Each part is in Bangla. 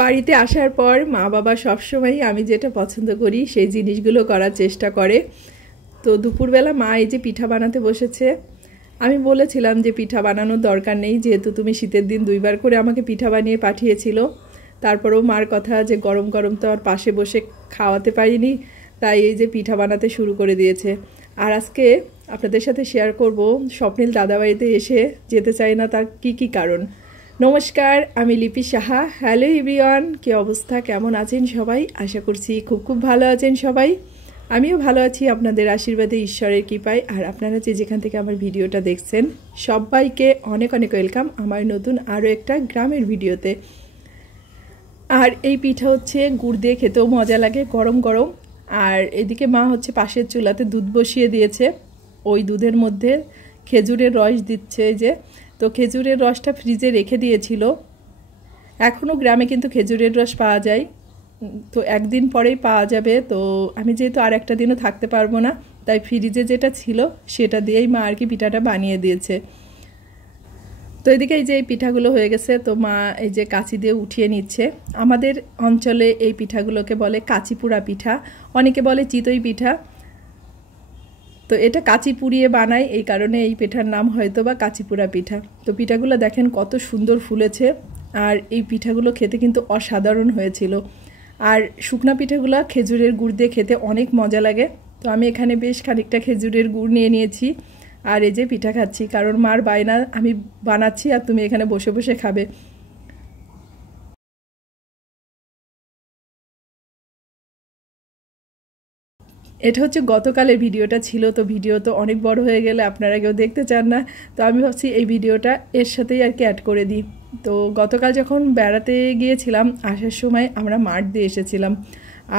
বাড়িতে আসার পর মা বাবা সবসময়ই আমি যেটা পছন্দ করি সেই জিনিসগুলো করার চেষ্টা করে। তো দুপুরবেলা মা এই যে পিঠা বানাতে বসেছে। আমি বলেছিলাম যে পিঠা বানানোর দরকার নেই, যেহেতু তুমি শীতের দিন 2বার করে আমাকে পিঠা বানিয়ে পাঠিয়েছিল। তারপরেও মার কথা যে গরম গরম তো আর পাশে বসে খাওয়াতে পারিনি, তাই এই যে পিঠা বানাতে শুরু করে দিয়েছে। আর আজকে আপনাদের সাথে শেয়ার করব স্বপ্নিল দাদাবাড়িতে এসে যেতে চাই না তার কি কারণ। নমস্কার, আমি লিপি সাহা। হ্যালো এভরিওয়ান, কি অবস্থা, কেমন আছেন সবাই? আশা করছি খুব ভালো আছেন সবাই। আমিও ভালো আছি আপনাদের আশীর্বাদে, ঈশ্বরের কৃপায়। আর আপনারা যেখান থেকে আমার ভিডিওটা দেখছেন সবাইকে অনেক ওয়েলকাম আমার নতুন আরও একটা গ্রামের ভিডিওতে। আর এই পিঠা হচ্ছে গুড় দিয়ে খেতেও মজা লাগে, গরম গরম। আর এদিকে মা হচ্ছে পাশের চুলাতে দুধ বসিয়ে দিয়েছে, ওই দুধের মধ্যে খেজুরের রস দিচ্ছে। যে তো খেজুরের রসটা ফ্রিজে রেখে দিয়েছিল, এখনও গ্রামে কিন্তু খেজুরের রস পাওয়া যায়, তো একদিন পরেই পাওয়া যাবে। তো আমি যেহেতু আর একটা দিনও থাকতে পারবো না, তাই ফ্রিজে যেটা ছিল সেটা দিয়েই মা আর কি পিঠাটা বানিয়ে দিয়েছে। তো এদিকে এই যে এই পিঠাগুলো হয়ে গেছে, তো মা এই যে কাঁচি দিয়ে উঠিয়ে নিচ্ছে। আমাদের অঞ্চলে এই পিঠাগুলোকে বলে কাঁচিপুরা পিঠা, অনেকে বলে চিতই পিঠা। তো এটা কাঁচি পুড়িয়ে বানায়, এই কারণে এই পিঠার নাম হয়তো বা কাঁচিপুরা পিঠা। তো পিঠাগুলো দেখেন কত সুন্দর ফুলেছে, আর এই পিঠাগুলো খেতে কিন্তু অসাধারণ হয়েছিল। আর শুকনা পিঠাগুলো খেজুরের গুড় দিয়ে খেতে অনেক মজা লাগে। তো আমি এখানে বেশ খানিকটা খেজুরের গুড় নিয়ে নিয়েছি, আর এই যে পিঠা খাচ্ছি, কারণ মার বায়না আমি বানাচ্ছি আর তুমি এখানে বসে বসে খাবে। এটা হচ্ছে গতকালের ভিডিওটা ছিল, তো ভিডিও তো অনেক বড় হয়ে গেলে আপনারা কেউ দেখতে চান না, তো আমি ভাবছি এই ভিডিওটা এর সাথেই আর কি অ্যাড করে দিই। তো গতকাল যখন বেড়াতে গিয়েছিলাম, আসার সময় আমরা মাঠ দিয়ে এসেছিলাম।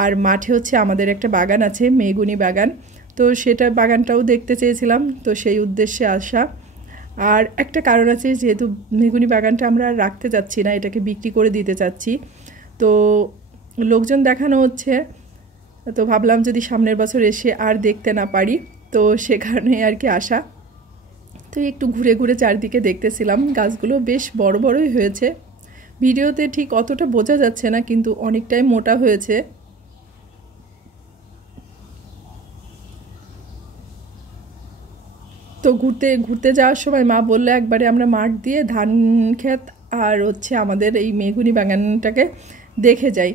আর মাঠে হচ্ছে আমাদের একটা বাগান আছে, মেগুনি বাগান, তো সেটা বাগানটাও দেখতে চেয়েছিলাম, তো সেই উদ্দেশ্যে আসা। আর একটা কারণ আছে, যেহেতু মেগুনি বাগানটা আমরা রাখতে চাচ্ছি না, এটাকে বিক্রি করে দিতে চাচ্ছি, তো লোকজন দেখানো হচ্ছে। তো ভাবলাম যদি সামনের বছর এসে আর দেখতে না পারি, তো সে কারণে আর কি আসা। তো একটু ঘুরে ঘুরে চারদিকে দেখতেছিলাম, গাছগুলো বেশ বড়ই হয়েছে। ভিডিওতে ঠিক অতটা বোঝা যাচ্ছে না, কিন্তু অনেকটাই মোটা হয়েছে। তো ঘুরতে যাওয়ার সময় মা বললো একবারে আমরা মাঠ দিয়ে ধান ক্ষেত আর হচ্ছে আমাদের এই মেগুনি বাগানটাকে দেখে যাই।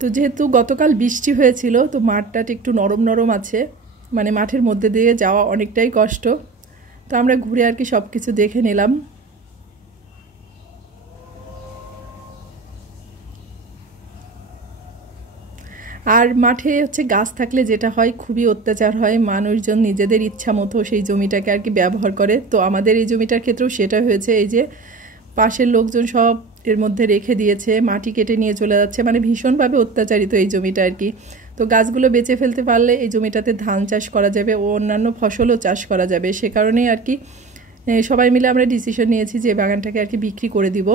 তো যেহেতু গতকাল বৃষ্টি হয়েছিল, তো মাঠটা একটু নরম আছে, মানে মাঠের মধ্যে দিয়ে যাওয়া অনেকটাই কষ্ট। তো আমরা ঘুরে আর কি সব কিছু দেখে নিলাম। আর মাঠে হচ্ছে গাছ থাকলে যেটা হয়, খুবই অত্যাচার হয়, মানুষজন নিজেদের ইচ্ছা মতো সেই জমিটাকে আর কি ব্যবহার করে। তো আমাদের এই জমিটার ক্ষেত্রেও সেটা হয়েছে, এই যে পাশের লোকজন সব এর মধ্যে রেখে দিয়েছে, মাটি কেটে নিয়ে চলে যাচ্ছে, মানে ভীষণভাবে অত্যাচারিত এই জমিটা আর কি। তো গাছগুলো বেঁচে ফেলতে পারলে এই জমিটাতে ধান চাষ করা যাবে ও অন্যান্য ফসলও চাষ করা যাবে, সে কারণেই আর কি সবাই মিলে আমরা ডিসিশন নিয়েছি যে বাগানটাকে আর কি বিক্রি করে দিব।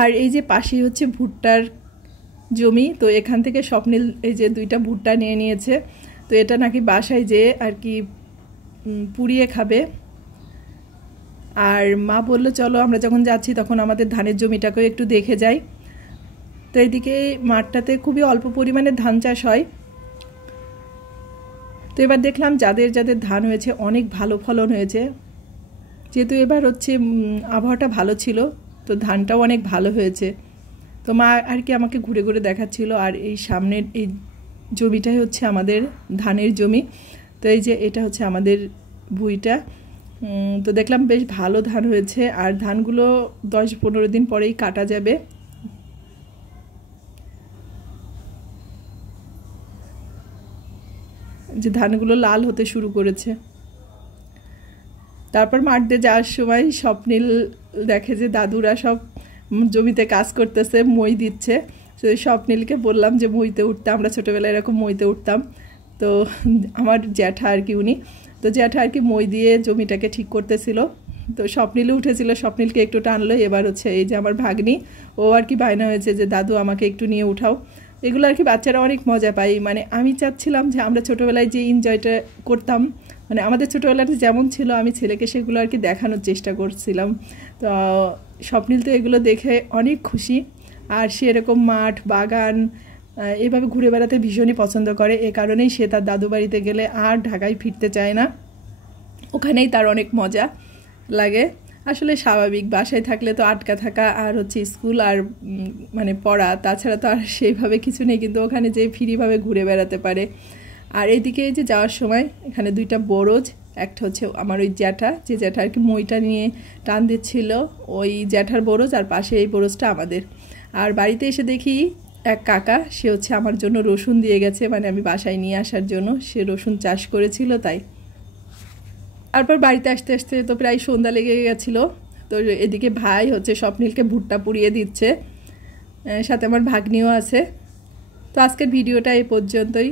আর এই যে পাশেই হচ্ছে ভুট্টার জমি, তো এখান থেকে স্বপ্নিল এই যে 2টা ভুট্টা নিয়ে নিয়েছে। তো এটা নাকি বাসায় যেয়ে আর কি পুড়িয়ে খাবে। আর মা বললো চলো আমরা যখন যাচ্ছি তখন আমাদের ধানের জমিটাকেও একটু দেখে যাই। তো এইদিকে মাঠটাতে খুবই অল্প পরিমাণে ধান চাষ হয়। তো এবার দেখলাম যাদের ধান হয়েছে অনেক ভালো ফলন হয়েছে, যেহেতু এবার হচ্ছে আবহাওয়াটা ভালো ছিল, তো ধানটাও অনেক ভালো হয়েছে। তো মা আর কি আমাকে ঘুরে ঘুরে দেখাচ্ছিল। আর এই সামনের এই জমিটাই হচ্ছে আমাদের ধানের জমি। তো এই যে এটা হচ্ছে আমাদের ভুঁইটা। তো দেখলাম বেশ ভালো ধান হয়েছে, আর ধানগুলো 10-15 দিন পরেই কাটা যাবে। যে ধানগুলো লাল হতে শুরু করেছে। তারপর মাঠ দিয়ে যাওয়ার সময় স্বপ্নিল দেখে যে দাদুরা সব জমিতে কাজ করতেছে, মই দিচ্ছে। তো স্বপ্নিলকে বললাম যে মইতে উঠতে, আমরা ছোটোবেলায় এরকম মইতে উঠতাম। তো আমার জ্যাঠা আর কি উনি, তো জ্যাঠা আর কি মই দিয়ে জমিটাকে ঠিক করতেছিল। তো স্বপ্নিলও উঠেছিল, স্বপ্নিলকে একটু টানলো। এবার হচ্ছে এই যে আমার ভাগ্নি, ও আর কি বায়না হয়েছে যে দাদু আমাকে একটু নিয়ে উঠাও। এগুলো আর কি বাচ্চারা অনেক মজা পায়। মানে আমি চাচ্ছিলাম যে আমরা ছোটোবেলায় যে এনজয়টা করতাম, মানে আমাদের ছোটোবেলাটা যেমন ছিল, আমি ছেলেকে সেগুলো আর কি দেখানোর চেষ্টা করছিলাম। তো স্বপ্নিল তো এগুলো দেখে অনেক খুশি। আর সে এরকম মাঠ বাগান এভাবে ঘুরে বেড়াতে ভীষণই পছন্দ করে। এ কারণেই সে তার দাদু বাড়িতে গেলে আর ঢাকায় ফিরতে চায় না, ওখানেই তার অনেক মজা লাগে। আসলে স্বাভাবিক, বাসায় থাকলে তো আটকা থাকা আর হচ্ছে স্কুল আর মানে পড়া, তাছাড়া তো আর সেইভাবে কিছু নেই, কিন্তু ওখানে যে ফ্রিভাবে ঘুরে বেড়াতে পারে। আর এদিকে যে যাওয়ার সময় এখানে দুইটা বরজ, একটা হচ্ছে আমার ওই জ্যাঠা, যে জ্যাঠা আর কি মইটা নিয়ে টান দিচ্ছিল, ওই জ্যাঠার বরজ, আর পাশে এই বরজটা আমাদের। আর বাড়িতে এসে দেখি এক কাকা, সে হচ্ছে আমার জন্য রসুন দিয়ে গেছে, মানে আমি বাসায় নিয়ে আসার জন্য। সে রসুন চাষ করেছিল তাই। তারপর বাড়িতে আসতে আসতে তো প্রায় সন্ধ্যা লেগে গেছিলো। তো এদিকে ভাই হচ্ছে স্বপ্নিলকে ভুট্টা পুড়িয়ে দিচ্ছে, সাথে আমার ভাগ্নিও আছে। তো আজকের ভিডিওটা এই পর্যন্তই।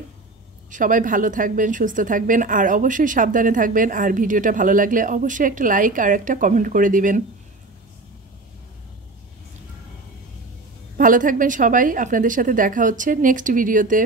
সবাই ভালো থাকবেন, সুস্থ থাকবেন, আর অবশ্যই সাবধানে থাকবেন। আর ভিডিওটা ভালো লাগলে অবশ্যই একটা লাইক আর একটা কমেন্ট করে দিবেন। ভালো থাকবেন সবাই, আপনাদের সাথে দেখা হচ্ছে নেক্সট ভিডিওতে।